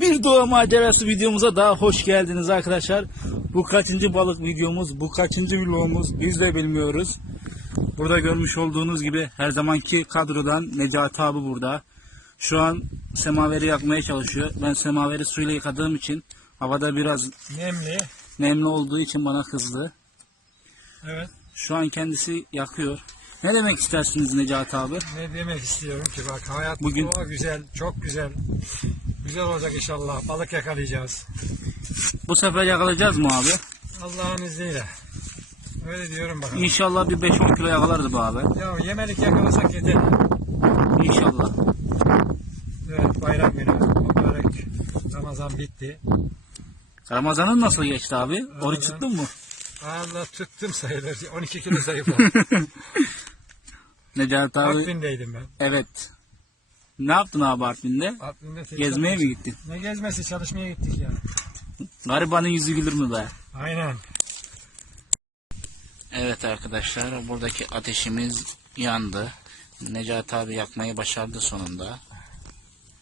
Bir doğa macerası videomuza daha hoş geldiniz arkadaşlar. Bu kaçıncı balık videomuz, bu kaçıncı vlogumuz biz de bilmiyoruz. Burada görmüş olduğunuz gibi her zamanki kadrodan Necati abi burada. Şu an semaveri yakmaya çalışıyor. Ben semaveri suyla yıkadığım için havada biraz Nemli. nemli olduğu için bana kızdı. Evet. Şu an kendisi yakıyor. Ne demek istersiniz Necati abi? Ne demek istiyorum ki bak hayat Bugün- doğa güzel, çok güzel. Güzel olacak inşallah. Balık yakalayacağız. Bu sefer yakalayacağız mı abi? Allah'ın izniyle. Öyle diyorum bakalım. İnşallah bir 5-10 kilo yakalarız bu abi. Ya yemelik yakalasak yeter. İnşallah. Evet bayram günü. Mübarek Ramazan bitti. Ramazan'ın nasıl geçti abi? Oruç Ramazan- tuttun mu? Allah tuttum sayılır. 12 kilo zayıf Necati abi Artvin'deydim ben. evet. Ne yaptın abi Artvin'de? Artvin'de Gezmeye mi gittin? Ne gezmesi çalışmaya gittik ya. Garibanın yüzü gülür mü be? Aynen. Evet arkadaşlar buradaki ateşimiz yandı. Necati abi yakmayı başardı sonunda.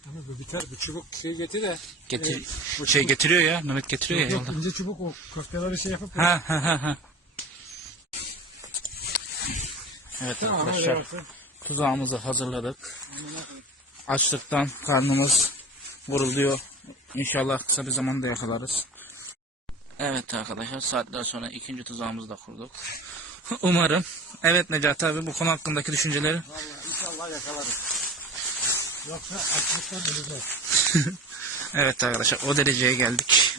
Ama bu biter. Bu çubuk şey getir de. Getir, şey getiriyor ya Mehmet getiriyor ya Yok, yolda. ince çubuk o köfteleri şey yapıp. Ha ha ha ha. Evet Tamam, hadi arkadaşlar bakalım. tuzağımızı hazırladık. Açlıktan karnımız vuruluyor. İnşallah kısa bir zamanda yakalarız. Evet arkadaşlar saatler sonra ikinci tuzağımızı da kurduk. Umarım. Evet Necati abi bu konu hakkındaki düşünceleri. İnşallah yakalarız. Yoksa açlıktan öleceğiz. Evet arkadaşlar o dereceye geldik.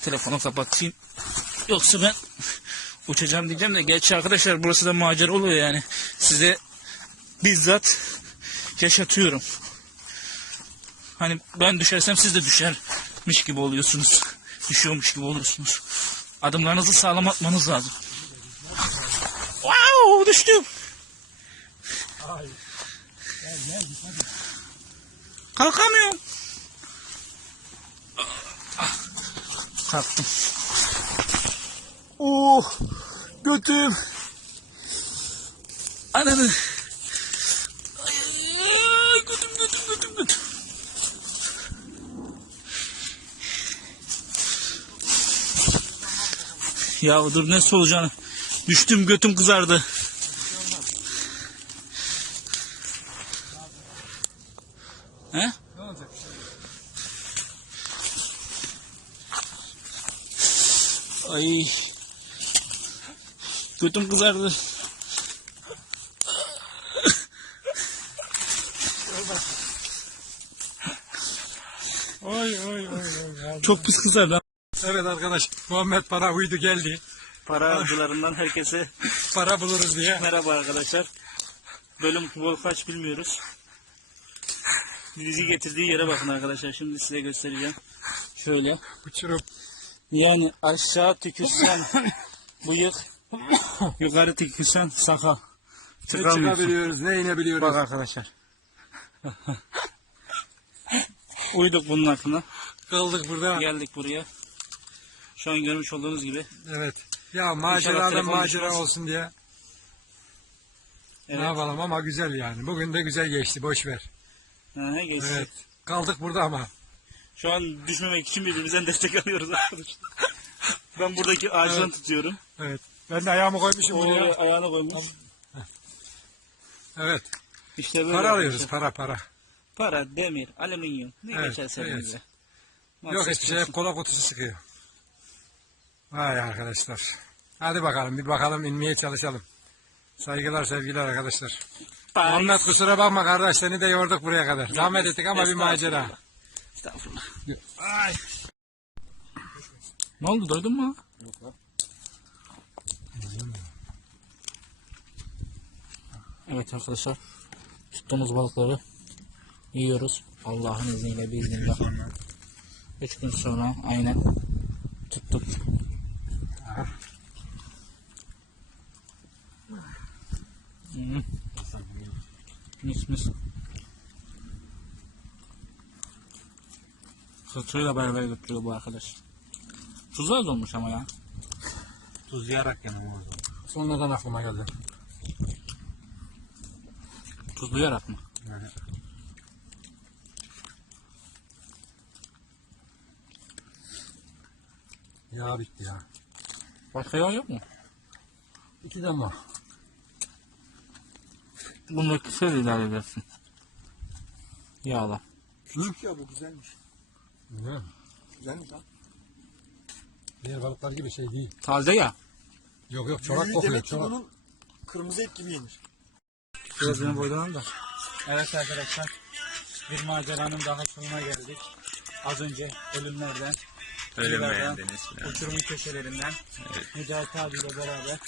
Telefonu kapatayım. Yoksa ben uçacağım diyeceğim de gerçi arkadaşlar burası da macera oluyor yani. Size bizzat yaşatıyorum. Hani ben düşersem siz de düşermiş gibi oluyorsunuz. Düşüyormuş gibi olursunuz. Adımlarınızı sağlam atmanız lazım. Wow düştüm. Kalkamıyorum. Kalktım. Oh, götüm. Ananı. Ay, ay, götüm, götüm, götüm, götüm. Ya dur ne olacağını. Düştüm götüm kızardı. He? Ne olacak? Ay. Götüm kızardı. Oy oy oy oy. Çok pis kızardı. Evet arkadaş Muhammed para uydu geldi. Para avcılarından herkese Para buluruz diye. merhaba arkadaşlar. Bölüm bol kaç bilmiyoruz. Bizi getirdiği yere bakın arkadaşlar. Şimdi size göstereceğim. Şöyle. Uçurup Yani aşağı tükürsen bıyık, yukarı tükürsen sakal. ne Çıkamıyorsun. çıkabiliyoruz ne inebiliyoruz. Bak arkadaşlar. Uyduk bunun aklına. Kaldık burada. Geldik buraya. Şu an görmüş olduğunuz gibi. Evet. Ya macera düşmez. olsun diye. Evet. Ne yapalım ama güzel yani. Bugün de güzel geçti boş ver. Hı, geçtik. Evet. Kaldık burada ama. Şu an düşmemek için birbirimizden destek alıyoruz arkadaşlar. ben buradaki ağaçtan Evet. tutuyorum. Evet. Ben de ayağımı koymuşum O buraya. ayağına koymuş. Evet. İşte böyle. Para alıyoruz arkadaşlar. para para. Para, demir, alüminyum. Ne Evet, geçerse evet. Yok hiçbir şey kola kutusu sıkıyor. Vay arkadaşlar. Hadi bakalım bir bakalım inmeye çalışalım. Saygılar sevgiler arkadaşlar. Paris. Muhammed kusura bakma kardeş seni de yorduk buraya kadar. Zahmet ettik ama bir macera. Estağfurullah. Ay. Ne oldu doydun mu? Evet arkadaşlar. Tuttuğumuz balıkları yiyoruz. Allah'ın izniyle biiznillah. Üç gün sonra aynen tuttuk. Mis mis. Sırtıyla beraber götürüyor bu arkadaş. Tuz az olmuş ama ya. Tuzlayarak yani bu arada. Sonradan aklıma geldi. Tuzlayarak mı? Evet. Yağ bitti ya. Başka yağ yok mu? İki tane var. Bunu kısa ilave edersin. Yağla. Küçük ya bu güzelmiş. Ne? Güzelmiş ha. Diğer balıklar gibi şey değil. Taze yağ. Yok yok çorak Büyüğü kokuyor demek ki çorak. bunun kırmızı et gibi yenir. Birazını boylanalım da. Evet arkadaşlar. Bir maceranın daha sonuna geldik. Az önce ölümlerden, kıyılardan, uçurumun köşelerinden Mücahit abiyle beraber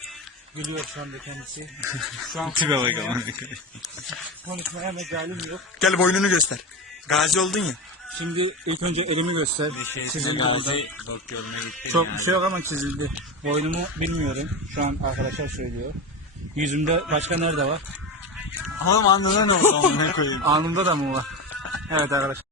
gülüyor şu anda kendisi. Şu an Tipe bak konuşmaya, ama. konuşmaya mecalim yok. Gel boynunu göster. Gazi oldun ya. Şimdi ilk önce elimi göster. Çizildi burada. doktoruna gitti. Çok bir şey yok ama çizildi. Boynumu bilmiyorum. Şu an arkadaşlar söylüyor. Yüzümde başka nerede var? Oğlum anladın ne oldu koyayım. Alnımda da mı var? Evet arkadaşlar.